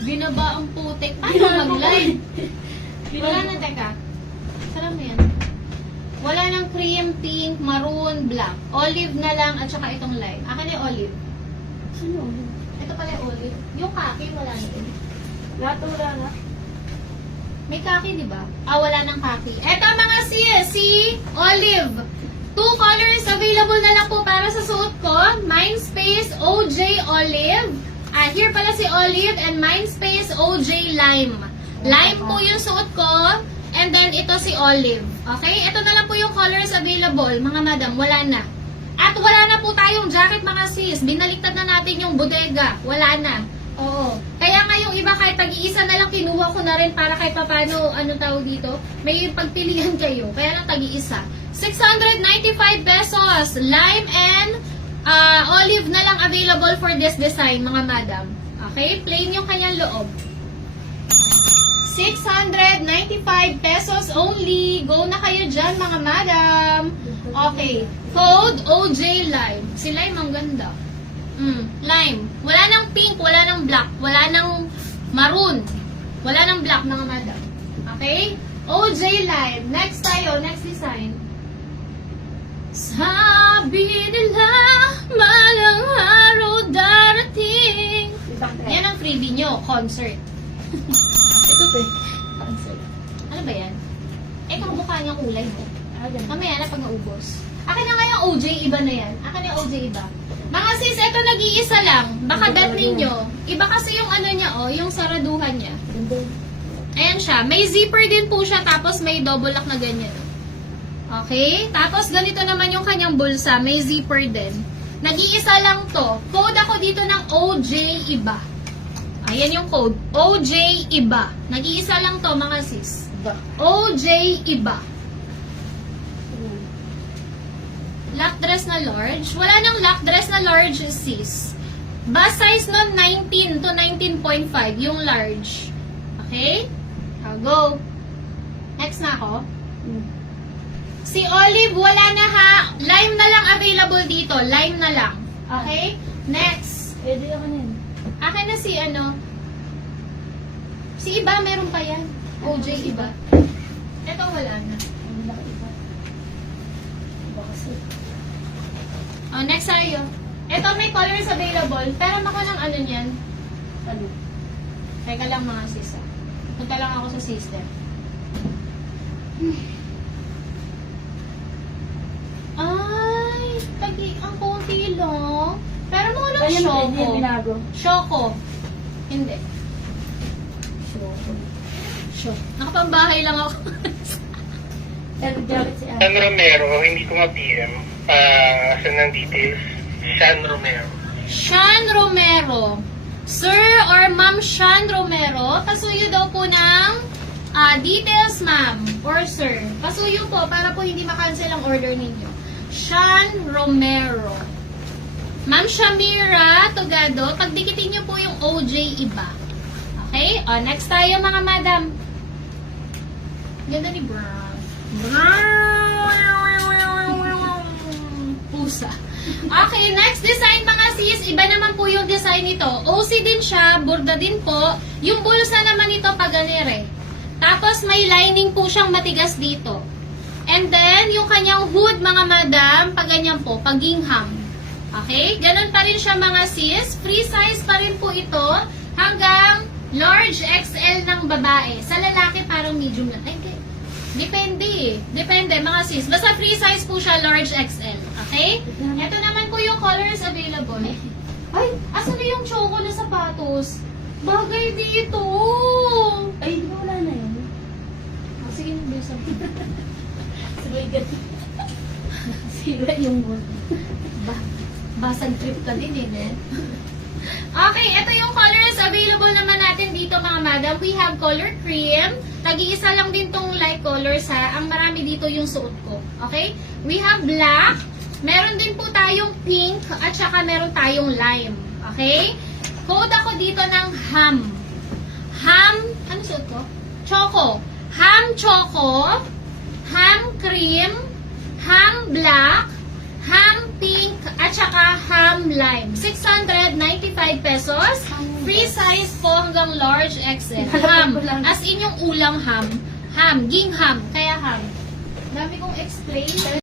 Binaba ang putik. Paano mag-live? Wala na, teka. Sarap mo yan. Wala ng cream, pink, maroon, black. Olive na lang at saka itong lime. Akin yung olive. Ano? Ito pala yung olive. Yung kaki, wala na din. Lahat wala na. May kaki, di ba? Wala ng kaki. Eto mga si olive. 2 colors available na lang po para sa suot ko. Mindspace OJ Olive. Here pala si Olive and Mindspace OJ Lime. Lime po yung suot ko. And then ito si Olive. Okay? Ito na lang po yung colors available. Mga madam, wala na. At wala na po tayong jacket mga sis. Binaliktad na natin yung bodega. Wala na. Oo. Kaya nga yung iba kahit tag-iisa na lang kinuha ko na rin para kahit papano, ano tawag dito, may pagpilihan kayo. Kaya lang tag-iisa. 695 pesos. Lime and olive na lang available for this design, mga madam. Okay? Plain yung kanyang loob. 695 pesos only. Go na kayo dyan, mga madam. Okay. Code OJ Lime. Si Lime ang ganda. Lime. Wala nang pink, wala nang black, wala nang maroon. Wala nang black, mga madam. Okay? OJ Lime. Next tayo, next design. Sabi nila, malang araw darating. Yan ang freebie nyo, concert. Ito pe. Cancel. Ano ba yan? Kamukha niyang kulay mo. Ganun. Mamaya na pag naubos. Akin na nga yung OJ, iba na yan. Akin yung OJ, iba. Mga sis, ito nag-iisa lang. Baka dat ninyo. Iba kasi yung ano niya, yung saraduhan niya. Ganda. Ayan siya. May zipper din po siya, tapos may double lock na ganyan. Okay? Tapos ganito naman yung kanyang bulsa. May zipper din. Nag-iisa lang to. Code ako dito ng OJ iba. Ayan yung code. OJ iba. Nag-iisa lang to, mga sis. Ba? OJ iba. Lock dress na large. Wala nang lock dress na large, sis. Bust size nun 19 to 19.5 yung large. Okay? I'll go. Next na ako. Si Olive, wala na ha. Lime na lang available dito. Lime na lang. Okay? Next. Pwede ako na yun. Akin na si ano. Si Iba, meron pa yan. OJ Iba. Ito wala na. Ang laki iba. Iba kasi. Next tayo. Ito may colors available. Pero baka ng ano niyan. Ano? Teka lang mga sis. Punta lang ako sa system. Ay, ang konti lang. Pero mo lang Ayan, Choco. hindi yung binago. Choco. Hindi. Choco. Nakapambahay lang ako. Pero jacket si Sean Romero, hindi ko ma-PM. Saan ng details? Sean Romero. Sean Romero. Sir or Ma'am Sean Romero, pasuyo daw po ng details, ma'am or sir. Pasuyo po para po hindi makancel ang order ninyo. Sean Romero. Ma'am Shamira Togado, pagdikitin nyo po yung OJ iba. Okay? Next tayo mga madam. Ganda ni Brown. Pusa. Okay, next design mga sis. Iba naman po yung design nito. OC din siya, burda din po. Yung bulsa naman ito paganire. Tapos may lining po siyang matigas dito. And then, yung kanyang hood mga madam, paganyan po, pagingham. Okay? Ganun pa rin siya mga sis. Free size pa rin po ito hanggang large XL ng babae. Sa lalaki parang medium na. Ay, okay. Depende. Depende mga sis. Basta free size po siya, large XL. Okay? Ito naman po yung colors available. Ay, asan na yung choco na sapatos? Bagay dito. Ay, di ba wala na yun? Sige, nabisa. Sabay ganun. Sira yung mood. Basag trip ka din eh. Okay, ito yung colors available naman natin dito mga madam. We have color cream. Tag-iisa lang din tong light colors ha. Ang marami dito yung suot ko. Okay? We have black. Meron din po tayong pink at saka meron tayong lime. Okay? Code ako dito ng ham. Ham, ano suot ko? Choco. Ham choco, ham cream, ham black, ham pink, at saka ham lime. 695 pesos. Free size po hanggang large XL. Ham. As in yung ulam ham. Ham. Ging ham. Kaya ham. Dami kong explain.